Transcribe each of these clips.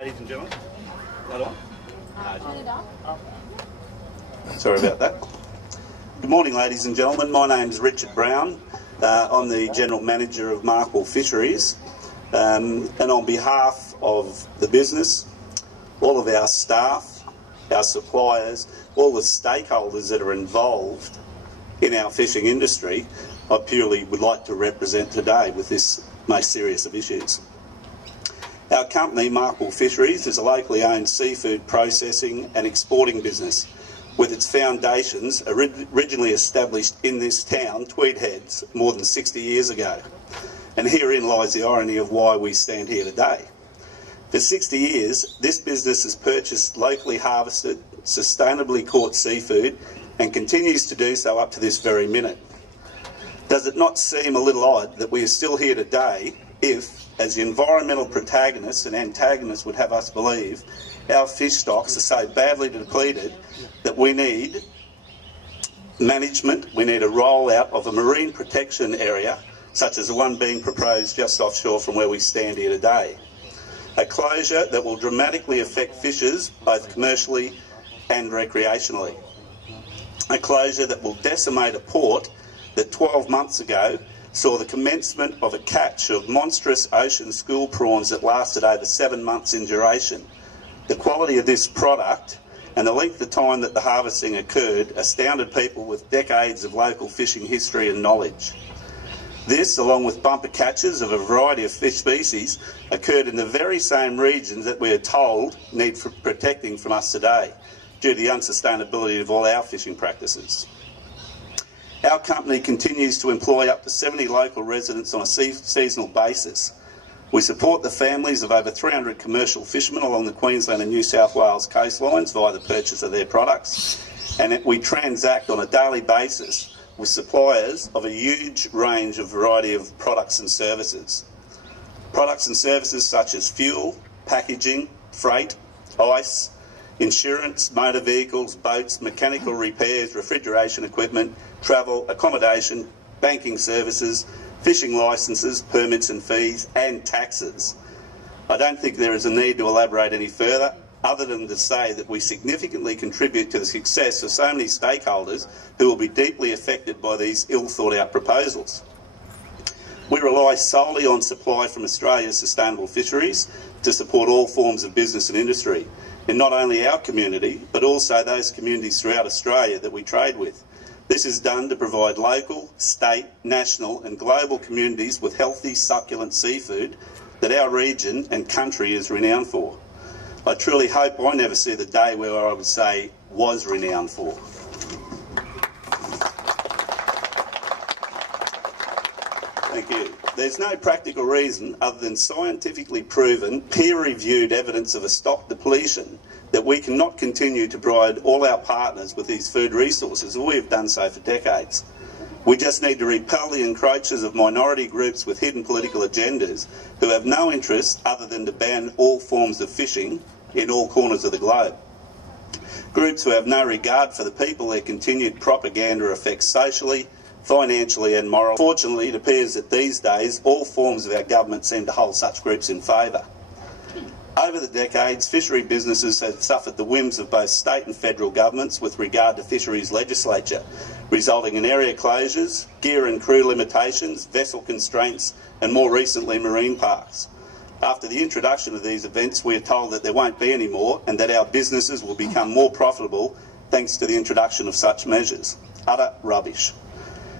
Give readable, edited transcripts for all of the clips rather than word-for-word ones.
Ladies and gentlemen, that on? Turn it up. Sorry about that. Good morning, ladies and gentlemen. My name's Richard Brown. I'm the General Manager of Markwell Fisheries. And on behalf of the business, all of our staff, our suppliers, all the stakeholders that are involved in our fishing industry, I purely would like to represent today with this most serious of issues. Our company, Markwell Fisheries, is a locally owned seafood processing and exporting business with its foundations originally established in this town, Tweed Heads, more than 60 years ago. And herein lies the irony of why we stand here today. For 60 years, this business has purchased locally harvested, sustainably caught seafood and continues to do so up to this very minute. Does it not seem a little odd that we are still here today if, as the environmental protagonists and antagonists would have us believe, our fish stocks are so badly depleted that we need management, we need a rollout of a marine protection area such as the one being proposed just offshore from where we stand here today. A closure that will dramatically affect fishers both commercially and recreationally. A closure that will decimate a port that 12 months ago saw the commencement of a catch of monstrous ocean school prawns that lasted over 7 months in duration. The quality of this product and the length of time that the harvesting occurred astounded people with decades of local fishing history and knowledge. This, along with bumper catches of a variety of fish species, occurred in the very same regions that we are told need protecting from us today, due to the unsustainability of all our fishing practices. Our company continues to employ up to 70 local residents on a seasonal basis. We support the families of over 300 commercial fishermen along the Queensland and New South Wales coastlines via the purchase of their products, and we transact on a daily basis with suppliers of a huge range of variety of products and services. Products and services such as fuel, packaging, freight, ice, insurance, motor vehicles, boats, mechanical repairs, refrigeration equipment, travel, accommodation, banking services, fishing licences, permits and fees, and taxes. I don't think there is a need to elaborate any further, other than to say that we significantly contribute to the success of so many stakeholders who will be deeply affected by these ill-thought-out proposals. We rely solely on supply from Australia's sustainable fisheries to support all forms of business and industry, in not only our community, but also those communities throughout Australia that we trade with. This is done to provide local, state, national and global communities with healthy, succulent seafood that our region and country is renowned for. I truly hope I never see the day where I would say was renowned for. Thank you. There's no practical reason other than scientifically proven, peer-reviewed evidence of a stock depletion that we cannot continue to provide all our partners with these food resources, and we have done so for decades. We just need to repel the encroachers of minority groups with hidden political agendas who have no interest other than to ban all forms of fishing in all corners of the globe. Groups who have no regard for the people their continued propaganda affects socially, financially and morally. Fortunately, it appears that these days all forms of our government seem to hold such groups in favour. Over the decades, fishery businesses have suffered the whims of both state and federal governments with regard to fisheries legislature, resulting in area closures, gear and crew limitations, vessel constraints and more recently marine parks. After the introduction of these events, we are told that there won't be any more and that our businesses will become more profitable thanks to the introduction of such measures. Utter rubbish.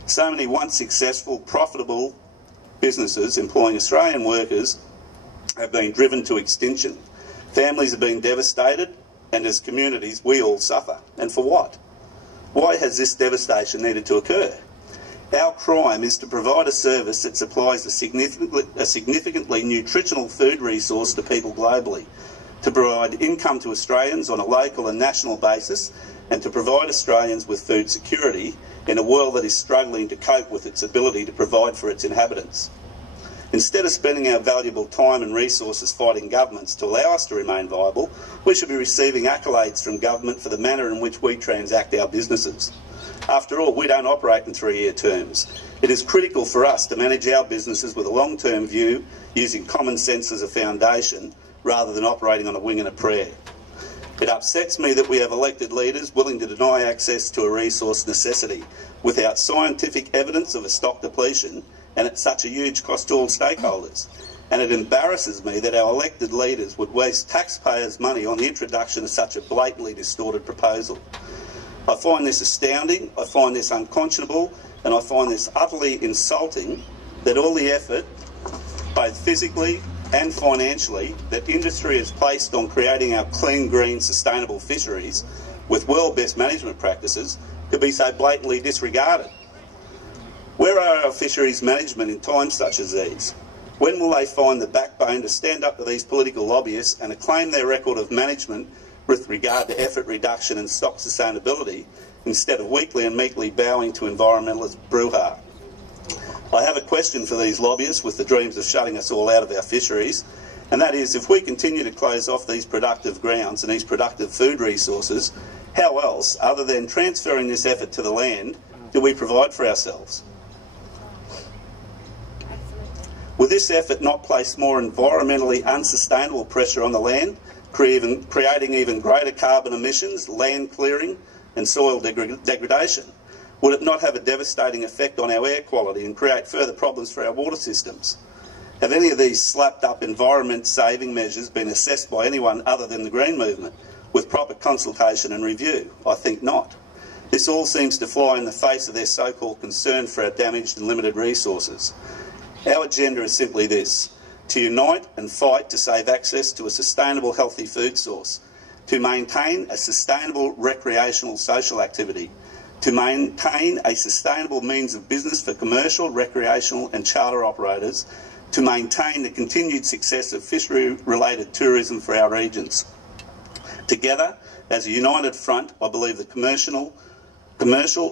So many once successful, profitable businesses employing Australian workers have been driven to extinction. Families have been devastated, and as communities we all suffer. And for what? Why has this devastation needed to occur? Our crime is to provide a service that supplies a significantly nutritional food resource to people globally, to provide income to Australians on a local and national basis, and to provide Australians with food security in a world that is struggling to cope with its ability to provide for its inhabitants. Instead of spending our valuable time and resources fighting governments to allow us to remain viable, we should be receiving accolades from government for the manner in which we transact our businesses. After all, we don't operate in 3-year terms. It is critical for us to manage our businesses with a long-term view, using common sense as a foundation, rather than operating on a wing and a prayer. It upsets me that we have elected leaders willing to deny access to a resource necessity without scientific evidence of a stock depletion and at such a huge cost to all stakeholders. And it embarrasses me that our elected leaders would waste taxpayers' money on the introduction of such a blatantly distorted proposal. I find this astounding, I find this unconscionable, and I find this utterly insulting that all the effort, both physically and financially, that industry has placed on creating our clean, green, sustainable fisheries with world best management practices could be so blatantly disregarded. Where are our fisheries management in times such as these? When will they find the backbone to stand up to these political lobbyists and acclaim their record of management with regard to effort reduction and stock sustainability instead of weakly and meekly bowing to environmentalist brouhaha? I have a question for these lobbyists with the dreams of shutting us all out of our fisheries, and that is, if we continue to close off these productive grounds and these productive food resources, how else, other than transferring this effort to the land, do we provide for ourselves? Will this effort not place more environmentally unsustainable pressure on the land, creating even greater carbon emissions, land clearing and soil degradation? Would it not have a devastating effect on our air quality and create further problems for our water systems? Have any of these slapped-up environment-saving measures been assessed by anyone other than the Green Movement, with proper consultation and review? I think not. This all seems to fly in the face of their so-called concern for our damaged and limited resources. Our agenda is simply this: to unite and fight to save access to a sustainable, healthy food source, to maintain a sustainable recreational social activity, to maintain a sustainable means of business for commercial, recreational and charter operators, to maintain the continued success of fishery-related tourism for our regions. Together, as a united front, I believe the commercial,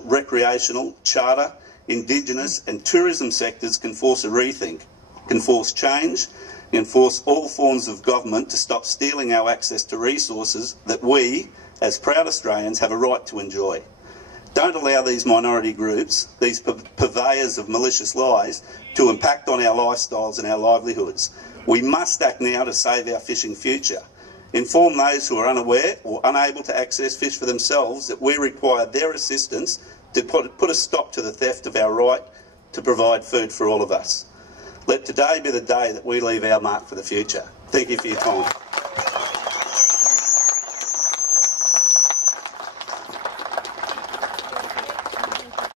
recreational, charter, Indigenous and tourism sectors can force a rethink, can force change, and force all forms of government to stop stealing our access to resources that we, as proud Australians, have a right to enjoy. Don't allow these minority groups, these purveyors of malicious lies, to impact on our lifestyles and our livelihoods. We must act now to save our fishing future. Inform those who are unaware or unable to access fish for themselves that we require their assistance to put a stop to the theft of our right to provide food for all of us. Let today be the day that we leave our mark for the future. Thank you for your time.